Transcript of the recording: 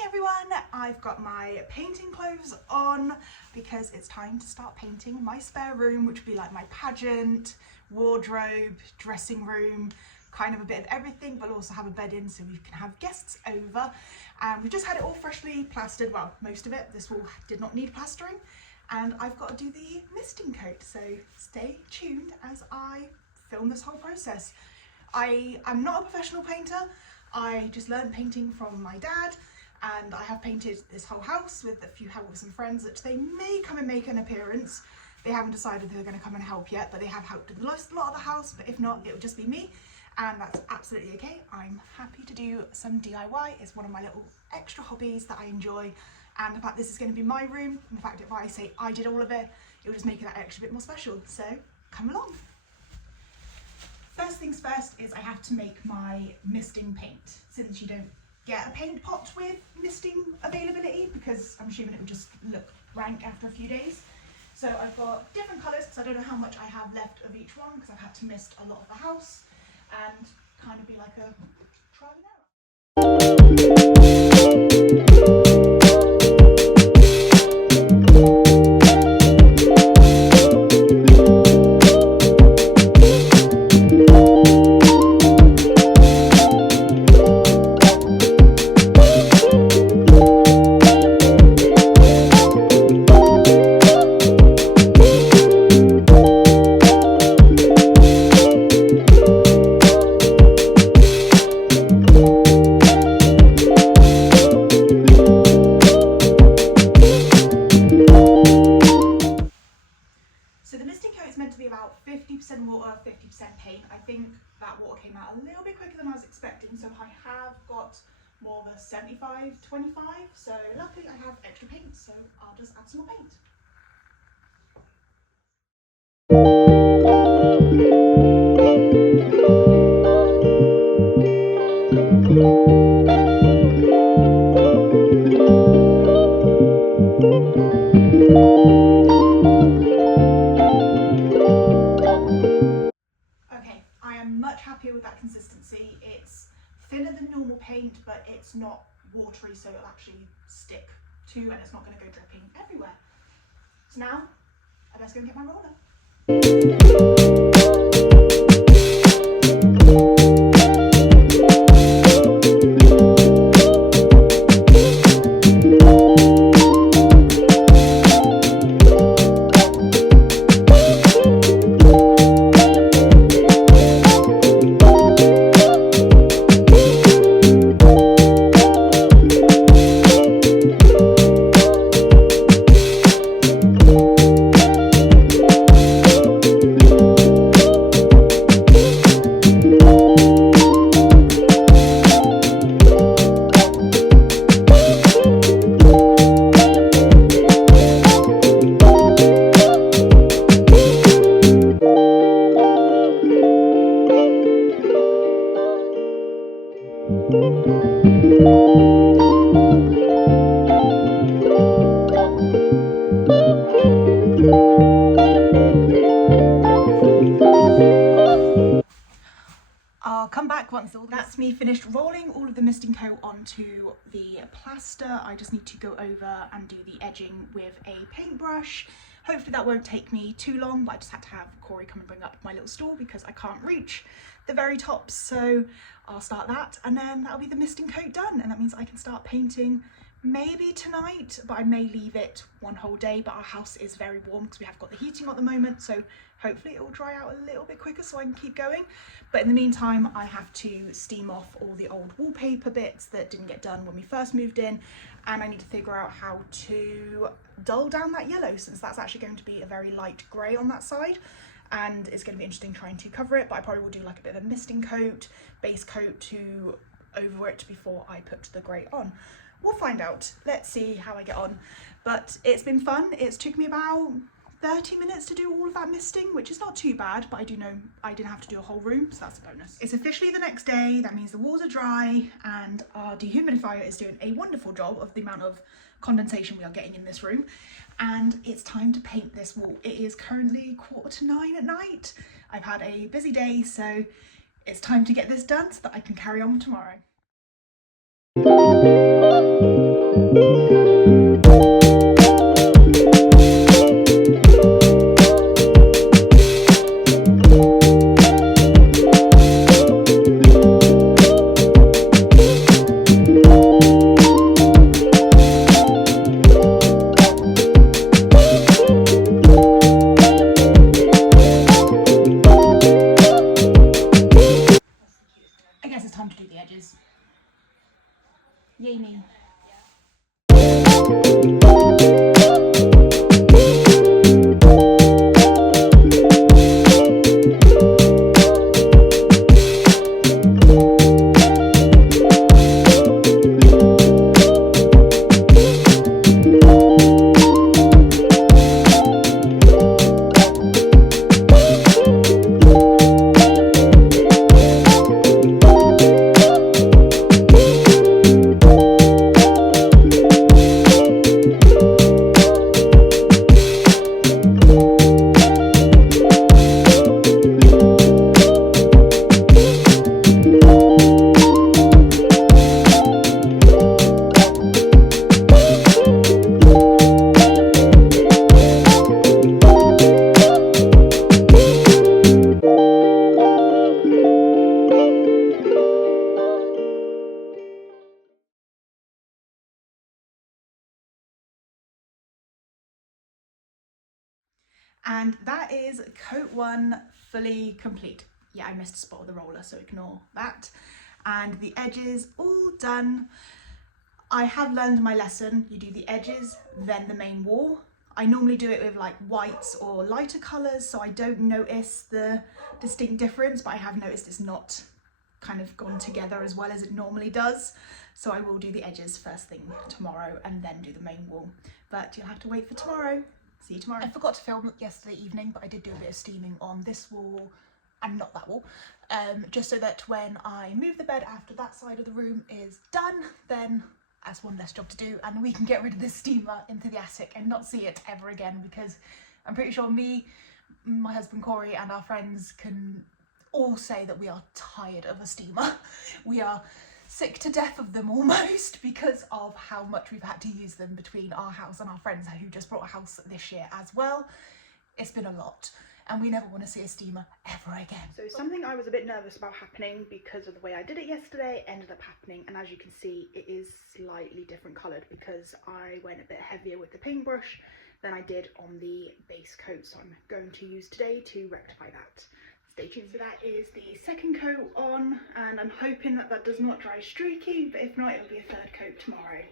Morning everyone, I've got my painting clothes on because it's time to start painting my spare room, which would be like my pageant, wardrobe, dressing room, kind of a bit of everything, but also have a bed in so we can have guests over. And we've just had it all freshly plastered, well, most of it. This wall did not need plastering, and I've got to do the misting coat, so stay tuned as I film this whole process. I'm not a professional painter. I just learned painting from my dad, and I have painted this whole house with a few help with some friends that they may come and make an appearance. They haven't decided they're going to come and help yet, but they have helped with a lot of the house, but if not, it would just be me, and that's absolutely okay. I'm happy to do some DIY. It's one of my little extra hobbies that I enjoy, and the fact this is going to be my room, and the fact if I say I did all of it, it will just make it that extra bit more special, so come along. First things first is I have to make my misting paint, since you don't get a paint pot with misting availability, because I'm assuming it would just look rank after a few days. So I've got different colours because I don't know how much I have left of each one, because I've had to mist a lot of the house and kind of be like a trial and error. So the misting coat is meant to be about 50% water, 50% paint. I think that water came out a little bit quicker than I was expecting, so I have got more of a 75-25. So luckily I have extra paint, so I'll just add some more paint. Okay, I am much happier with that consistency. It's thinner than normal paint, but it's not watery, so it'll actually stick to, and it's not going to go dripping everywhere. So now I best go and get my roller. I'll come back once that's me finished rolling all of the misting coat onto the plaster. I just need to go over and do the edging with a paintbrush. Hopefully that won't take me too long, but I just had to have Corey come and bring up my little stool because I can't reach the very top. So I'll start that, and then that'll be the misting coat done, and that means I can start painting maybe tonight, but I may leave it one whole day. But our house is very warm because we have got the heating on at the moment, so hopefully it will dry out a little bit quicker so I can keep going. But in the meantime, I have to steam off all the old wallpaper bits that didn't get done when we first moved in, and I need to figure out how to dull down that yellow, since that's actually going to be a very light grey on that side, and it's going to be interesting trying to cover it. But I probably will do like a bit of a misting coat, base coat to over it before I put the grey on. We'll find out. Let's see how I get on. But it's been fun. It's took me about 30 minutes to do all of that misting, which is not too bad, but I do know I didn't have to do a whole room, so that's a bonus. It's officially the next day. That means the walls are dry, and our dehumidifier is doing a wonderful job of the amount of condensation we are getting in this room. And it's time to paint this wall. It is currently 9:15 at night. I've had a busy day, so it's time to get this done so that I can carry on tomorrow. I guess it's time to do the edges. Yay me. And that is coat 1 fully complete. Yeah, I missed a spot with the roller, so ignore that. And the edges all done. I have learned my lesson. You do the edges, then the main wall. I normally do it with like whites or lighter colours, so I don't notice the distinct difference, but I have noticed it's not kind of gone together as well as it normally does. So I will do the edges first thing tomorrow and then do the main wall. But you'll have to wait for tomorrow. See you tomorrow. I forgot to film yesterday evening, but I did do a bit of steaming on this wall and not that wall, just so that when I move the bed after that side of the room is done, then that's one less job to do and we can get rid of this steamer into the attic and not see it ever again, because I'm pretty sure me, my husband Corey and our friends can all say that we are tired of a steamer. We are sick to death of them almost because of how much we've had to use them between our house and our friends who just bought a house this year as well. It's been a lot and we never want to see a steamer ever again. So something I was a bit nervous about happening because of the way I did it yesterday ended up happening, and as you can see it is slightly different coloured because I went a bit heavier with the paintbrush than I did on the base coat, so I'm going to use today to rectify that. Stay tuned. So that is the second coat on, and I'm hoping that that does not dry streaky, but if not it'll be a third coat tomorrow.